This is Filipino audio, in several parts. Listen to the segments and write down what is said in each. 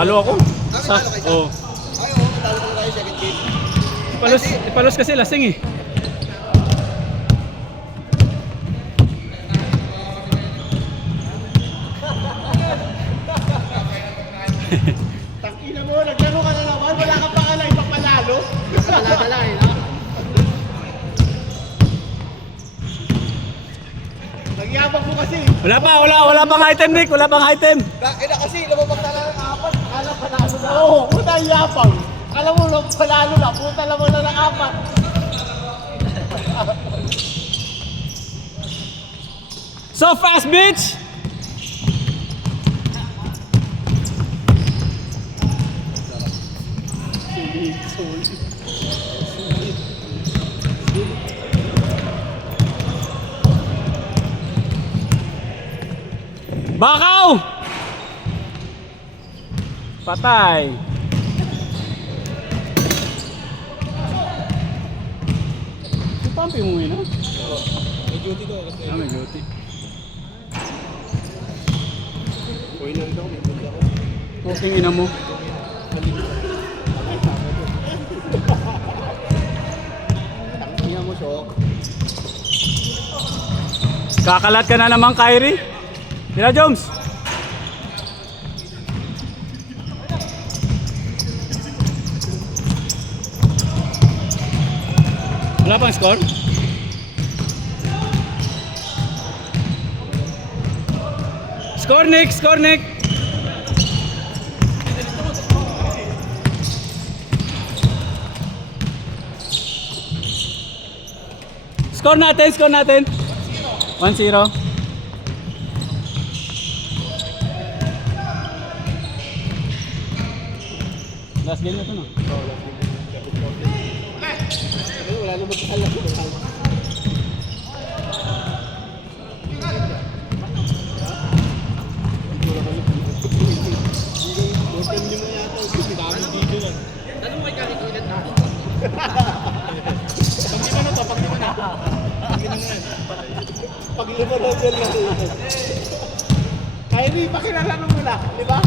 Talo ako. Sa, oh. Ay, oo, matalo ko kayo second game. Ipalos kasi lasing eh. Tangina mo, naglaro ka na naman, wala ka pa kalay, papanalo. Dala eh, no? Nagyabang mo kasi. Wala pang item, Nick. Wala pang item. Kaya kasi, lumabag na lang ng apat, akala panalo na. Oo, puta yung yapang. Alam mo, panalo na, puta lang mo na ng apat. So fast, bitch! Bakaw! Patay. Pampi mo yun, ha? May duty to kasi. May duty. Uy lang daw, may duty ako. Puking ina mo. Tangina mo, Sok. Kakalat ka na naman, Kyrie. Tira, Jones. Wala pang score? Score, Nick! Score, Nick! Score natin! 1-0. Last game na ito, no? Wala naman alam ko. Paglima na dyan na. Kyrie, pakilala mo na, di ba?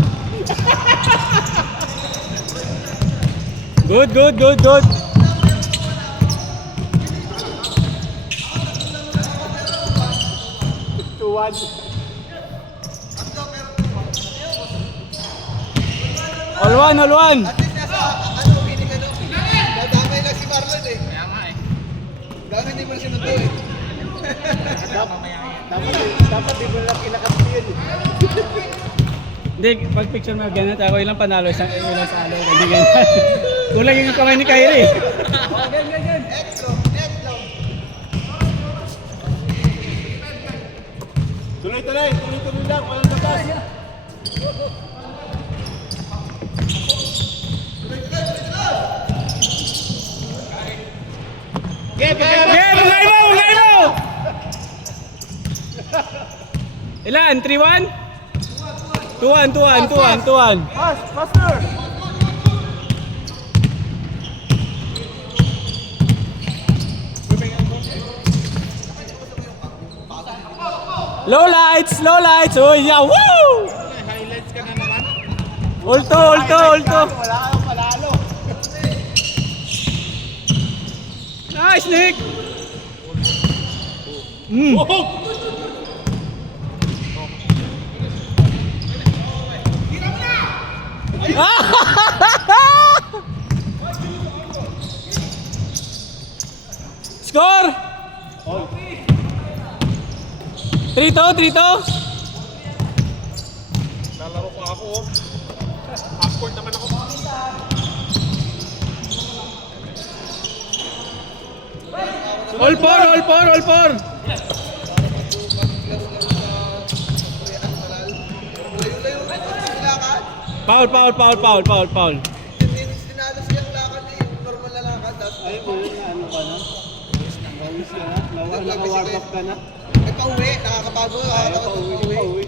Good. 2-1. All one. At least nasa, pinig nadamay lang si Marlon eh. Kaya nga eh. Gano'n hindi mo na sinundo eh. Dapat di mo lang kinakapit yun eh. Hindi, pag picture mo ganyan, ako ilang panalo, ilang sa alo, hindi ganyan. Kulang yung kamay ni Kyrie. Next long. Tuloy lang, walang labas. Bugay mo! Ilan? 3-1? 2-1. Faster! Low lights! Oh, yeah! Woo! Highlights ka na naman. Ulto! Wala kang panalo. Nice, Nick! Score! 3-2. Lalaro pa ako. Half-court naman ako. All four. Foul. Dinalo siya lakad eh. Normal na lakad. Ay, ano ka na? Bawis ka na? Naka-warm up ka na? Pauwi, nakakabago. Pauwi.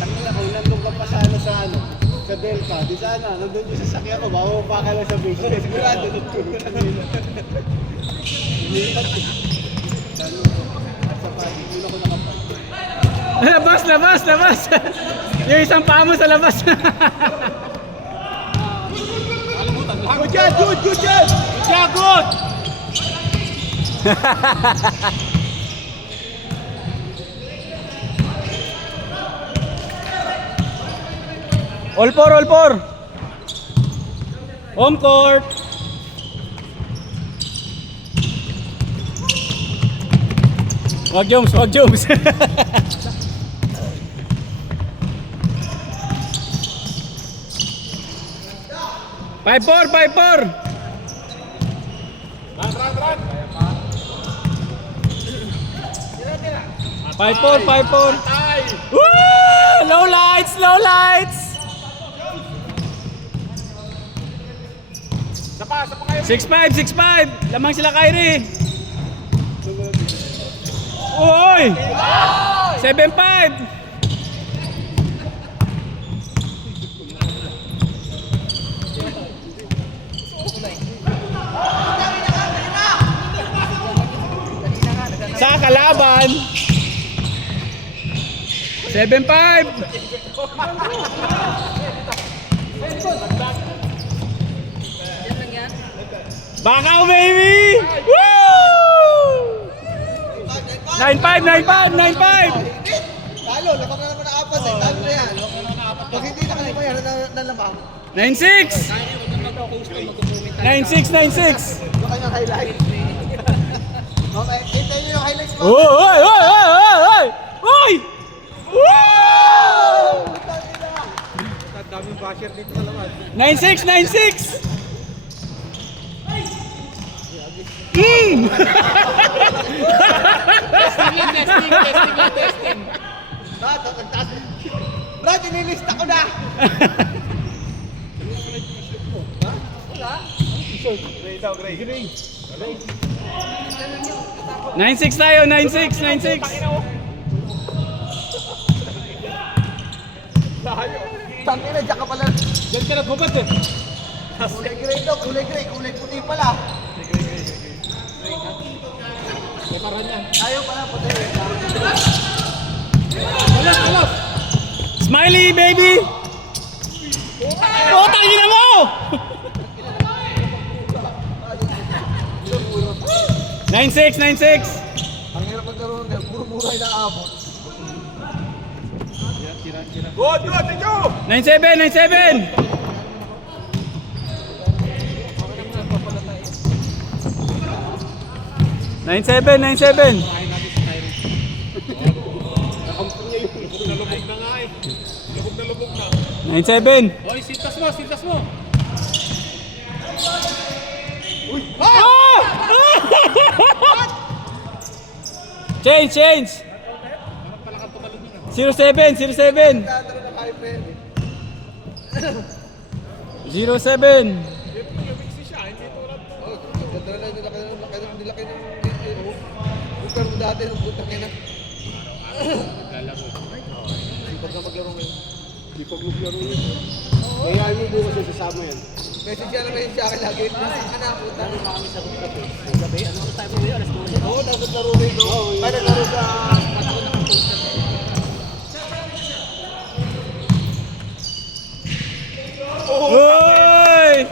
Tangina, kung nandun ka pa sa Delta, di sana, nandun yung sasakyan ko, bababa ka lang sa base. Sigurado, nagturo na nila. Lipat. Sa paligid. Doon ako nakapal. Labas, labas, labas. Yung isang paa mo sa labas. Good job, good, good job! Good job, good! All four, all four. Home court. Wag Jones, wag Jones. 5-4, 5-4. Run, run, run! 5-4, 5-4. Tay! Woo! Low lights, low lights. Sapa kayo! 6-5, 6-5. Lamang sila Kyrie. Uy! 7-5. Sa kalaban. 7-5. Bakaw baby! Woo! 9-5, 9-5, 9-5. Talo, labang na naman ng apat eh. Talo na yan. Pag hindi nakalima yan, nalabang. 9-6. 9-6, 9-6. Yung kanyang highlight. Okay, hintayin nyo yung highlights mo. Oy, oy, oy, oy, oy! Oy! Woo! Daming basher dito sa laman. 9-6, 9-6. Mm! Testing. Brad, nagtaas. Brad, inilista ko na. Gray daw, gray. 9-6 tayo, 9-6, 9-6. Tangin na, dyan ka pala. Diyan ka nagbubad eh. Kulay gray daw, kulay gray. Kulay puti pala. Preparan yan. Ayaw pala, puti. Alas! Smiley, baby! Oh, tangina mo! 9-6, 9-6. Ang hirap magkaroon niya, puro mura yung naabot. Good, good, thank you! 9-7, 9-7. Nine seven, 9-7. Nakampun niya yung nalubog na nga eh. Lubog na. 9-7. Hoy, sintas mo! Ah! Change. 0-7, 0-7. Tataro na kayo, friend. 0-7. Yung mixi siya, hindi tulad mo. Oh, ganda na nilaki ng pero dati nung putak na. Sipag na maglaro ngayon. Sipag maglaro yun. Kaya mo bukas yung sasama yan. Message yan naman siya akin lagi. Anak, puta. Ano ba kami sa gabi? Gabi? Ano ang time mo yun? Alas 12? Oo, dapat laro rito. Ay, naglaro sa... Uy!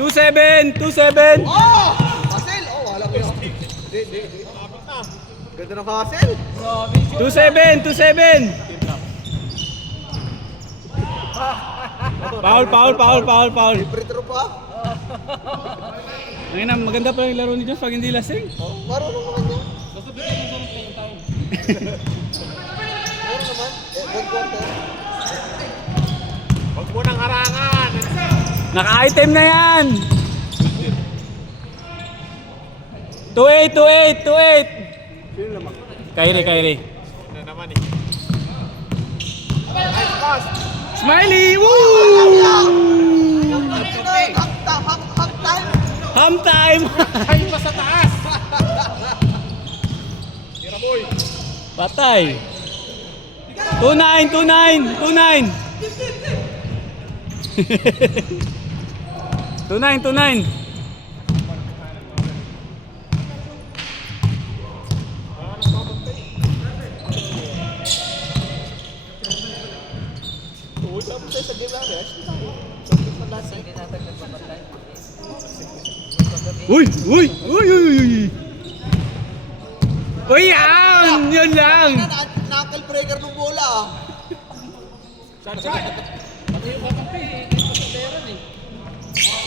2-7, 2-7. Oh! Hassel! Oh, wala ko yun. Di. Ganda ng hassel. 2-7, 2-7. Foul. Libre tro pa. Ngayon, maganda pa yung laro ni Jones pag hindi lasing. Oh, marunong naman niya. Meron naman. One quarter. Huwag mo nang harangan. Naka-item na yan. 2-8. Sino naman? Kyrie. Na naman eh. Nice pass. Smiley! Woo! Half time. Ham time! Ay pa sa taas. Tira boy. Patay. 2-9. 2-9. tayo sa game namin. Something na last time. Uy! Uy! Uy! Uy! Uy! Uy! Yan! Yun lang! Knuckle breaker ng bola ah.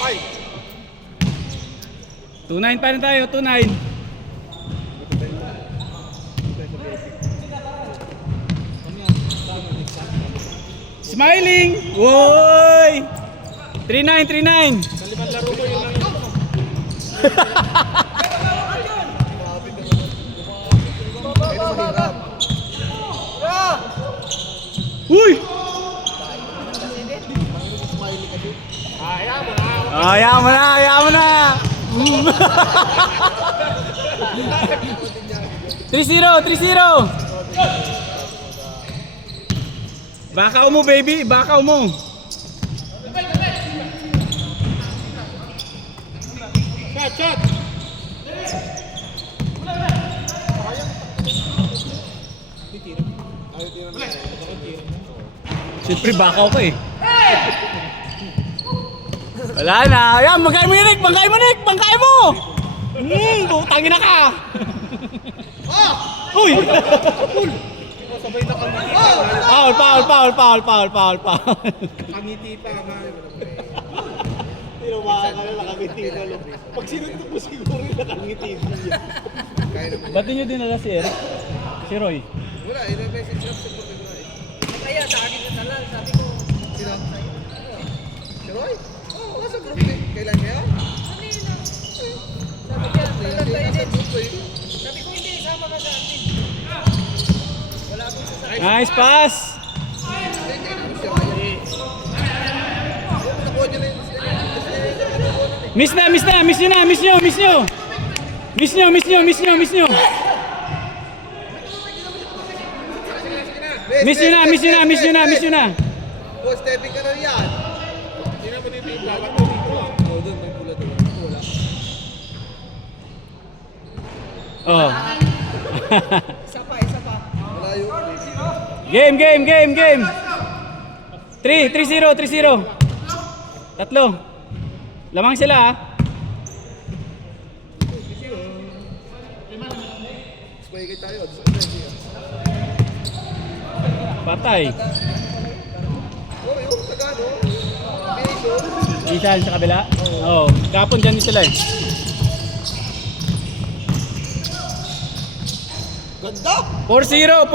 Ay! 2-9 pa rin tayo, 2-9. Smiling! Woy! 3-9, 3-9. Uy! Ayaw mo na, ayaw mo na! 3-0, 3-0! Bakaw mo baby, bakaw mo! Shot! Siyempre bakaw ka eh. Wala na. Ayan, bangkay mo Nick! Bangkay mo Nick! Bangkay mo! Putangin na ka! Uy! Sabay na kami. Foul. Kamiti pa. Tinawakan ka na nakangiti na lang. Pag sinuntok mo siguro yung nakangiti niya. Kaya naman. Ba't nyo dinala si Eric? Si Roy? Wala, ina-message lang sa mga eh. Kaya sa akin yung talal, sabi ko, Sino? Si Roy? Oo, nasa group eh. Kailan niya? kanina. Sabi niya, talal tayo Nasa din. group eh. Sabi ko, hindi, sama ka sa akin. Wala akong sasabi. Nice pass! Hindi naman siya kaya. Nakuha niya na yung Miss nyo! Miss nyo na! Oh, stepping ka na yan. Hindi naman dito yung balat mo dito. Oo, doon may pula doon. Wala. Oh. Isa pa. Wala yung... Game! 3-0. Tatlo. Lamang sila ah. Spagay tayo. Patay. Oh, yung Tagano. Biso. Isan sa kabila? Oo. Kapon dyan din sila eh. Ganda! 4-0.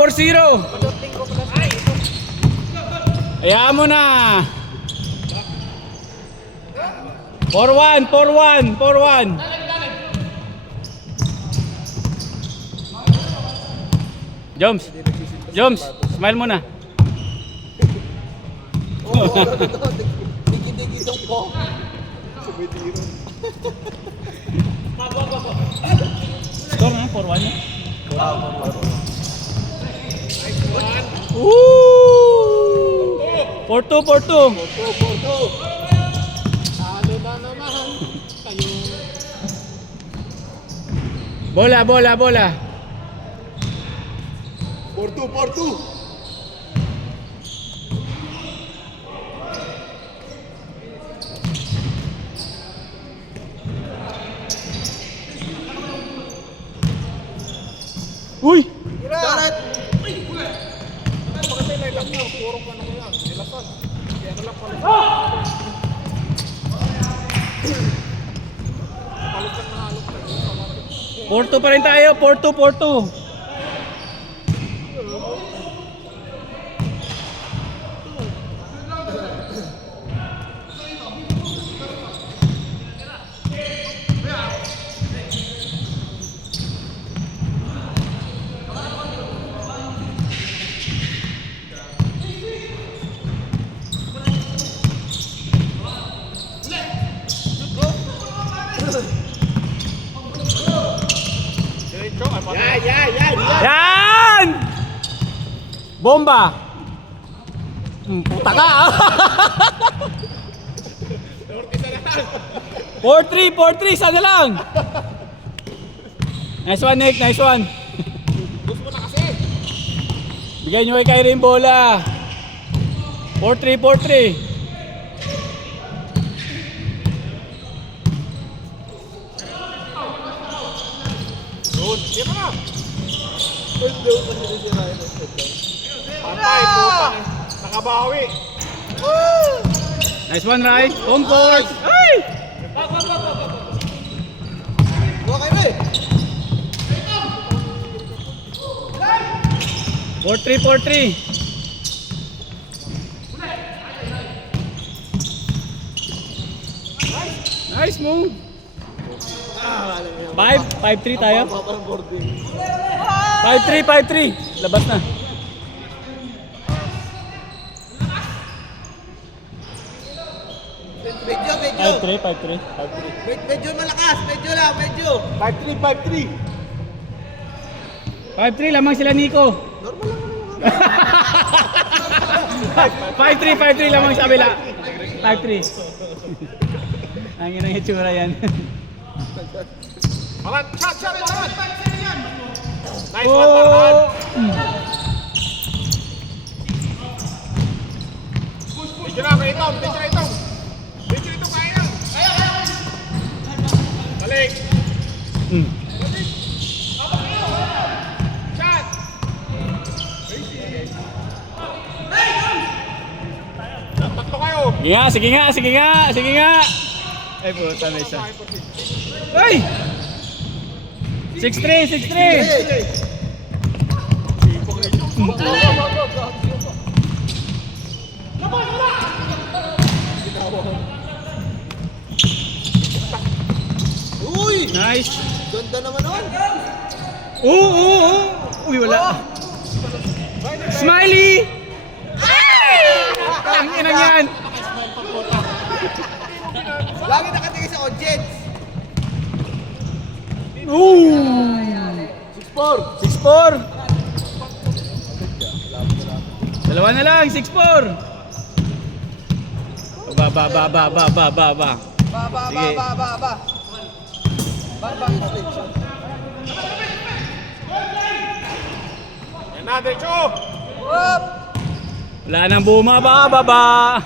Hayaan mo na. 4-1. Joms, smile mo na. Oo, digi-digi dong po. Sumitiro. Score na, 4-1 na. Woo! 4-2. Porto. Ano na naman? Kayo. Bola. Porto. Uy! Darat! Porto pa rin tayo, Porto. Yan! Bomba! Puta ka! 4-3, sana lang! Nice one, Nick, nice one! Gusto mo na kasi! Bigay nyo kay Kyrie yung bola! 4-3, 4-3. Doon. Sige pa na. Doon pa sila si Ryan. Patay, putang. Nakabawi. Nice one, Rai. Home court. Ay! Buka kayo eh. 4-3, 4-3. Nice move. 5-3 tayo. Parang boarding. 5-3, 5-3. Labas na. Medyo. 5-3, 5-3. Medyo malakas. Medyo lang, medyo. 5-3, 5-3. 5-3, lamang sila Nico. Normal lang. 5-3, 5-3 lamang sa kabila. 5-3. Ang inang itsura yan. Maran, shot, Maran. Nice one, Maran. Medyo na, medyo kaya. Balik. Shot. Tatlo kayo. Sige nga. Ay puta na isa. Ay! 6-3, 6-3. Uy! Nice. Ganda naman nun. Uy, wala. Smiley! Ay! Ang inang yan. Lagi nakatingin sa audience. 6-4. Dalawa na lang, 6-4. Ba. Sige. Yan na, Decho. Wala nang bumababa.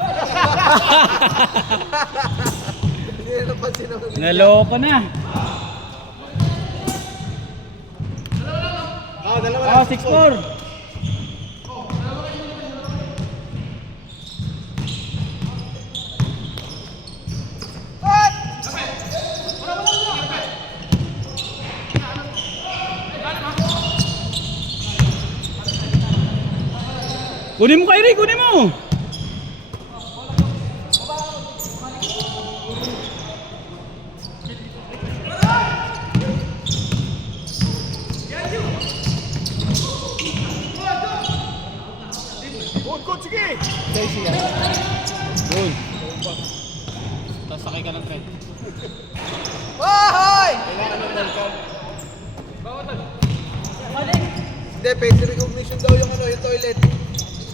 Hindi na napansin ako. Naloko na. Dalawa 6-4. Kunin mo, Kyrie, kunin mo. Good, sige. Good. Tapos sakay ka ng train. Hindi, face recognition daw yung toilet.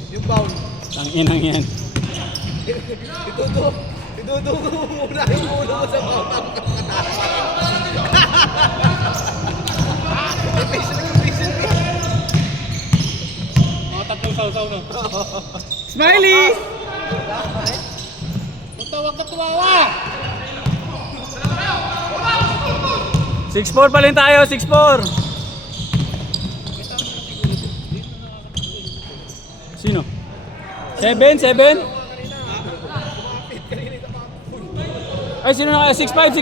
Yung bowl. Ang inang yan. Idudugo mo muna yung ulo mo sa bawang. Face recognition eh. Mga tatlong sausaw na. Smiley! Tawag ka tuwawa. 6-4 pa rin tayo, 6-4. Sino? 7? Ay, sino na kaya? 6-5.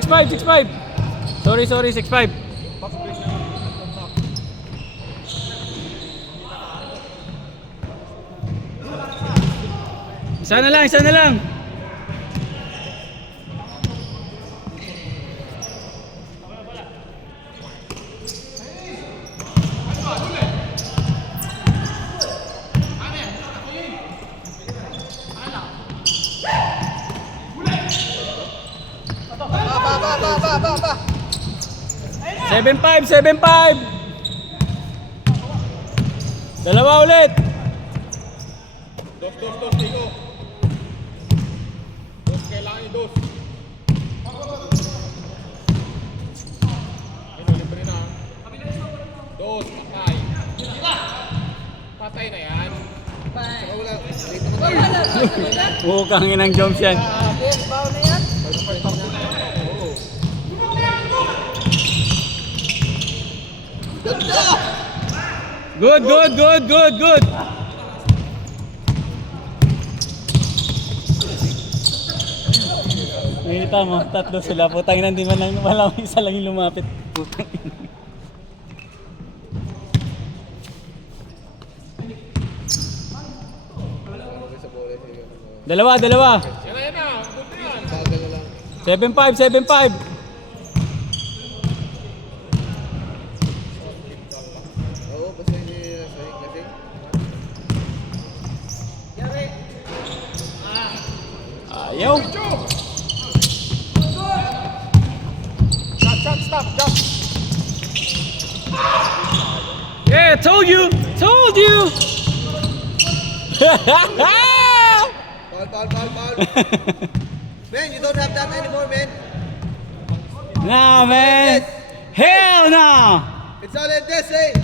Sorry, 6-5. Isa na lang. Ba. 7-5. Dalawa ulit. Dos, Tigo. Dos, kailangan yung dos. Ayun, libre na. Dos, patay. Patay na yan. Saka wala. Dito na Bukangin ng jumps yan. Yes, bao na yan. Ganda! Good, good, good, good, good. Nakita mo, tatlo sila. Putang ina, hindi man lang, walang isa lang yung lumapit. Putang ina. Dalawa, dalawa. Bagal na lang. 7-5, 7-5. Oo, basta hindi nasa kasi. Ayaw. Shot, stop, jump. Yeah, told you! Told you! Foul. Man, you don't have that anymore, man. Nah, man! Hell no! It's all in this, eh?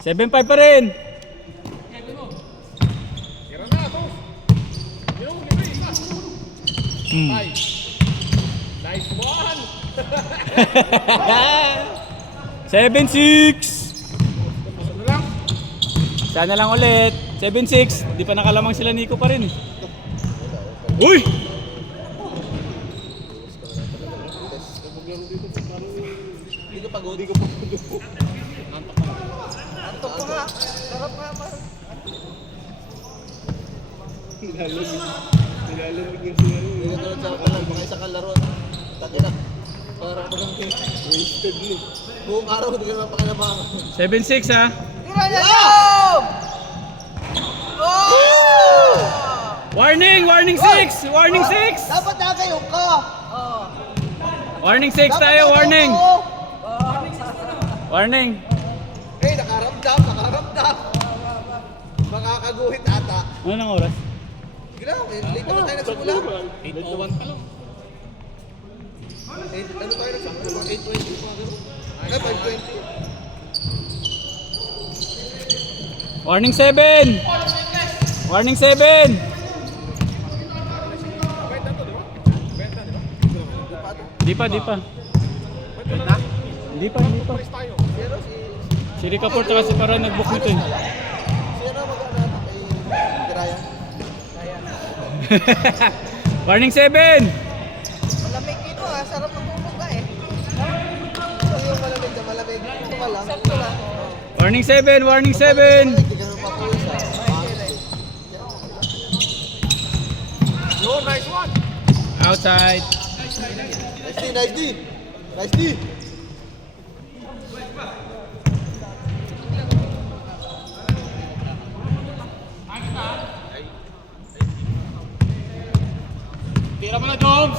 Seven 5 pa rin. Nice one. 7-6. Sana lang ulit. 7-6. Di pa nakalamang sila Nico pa rin. Uy! Hindi ko pagod. Antok ko nga. Sarap nga, parang. Hindi ko tulad sa kalan. Mga isang kalaro. Takinak. Parang magang wasted eh. Buong araw, hindi ka naman pakinabangan. 7-6 ha. Tira na jump! Oh! Warning! Warning 6! Warning 6! Dapat nakayo ka! Oh. Warning 6 tayo! Warning! Warning! Eh, nakaramdam. Makakaguhit ata. Ano nang oras? Sige lang, late naman tayo nagsimula. 8:01 pa lang. Ano tayo nagsimula? 8:20 pa gano'n. Ay, 5:20. Warning 7! Warning 7! Di pa. Di pa. Pero Si Rica Port at si Para nag-book nito eh. sino mag-ano kay Diraya? Warning 7! Malamig ito ah. Sarap matulog ka eh. Ito yung malamig na malamig. Ito ka lang. Sakto lang. Warning 7! Warning 7! Hindi ka naman papulis ah. Yo, nice one. Outside. Nice D. Tira mo na, Jones!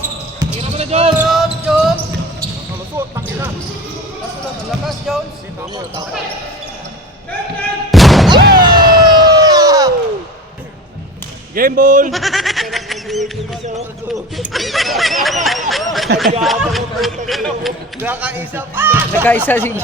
Tira mo na, Jones! Jones! Malusot, tangina. Lakas, Jones! Ano yung tapos? Game ball! Nakaisa pa! Nagkaisa siya.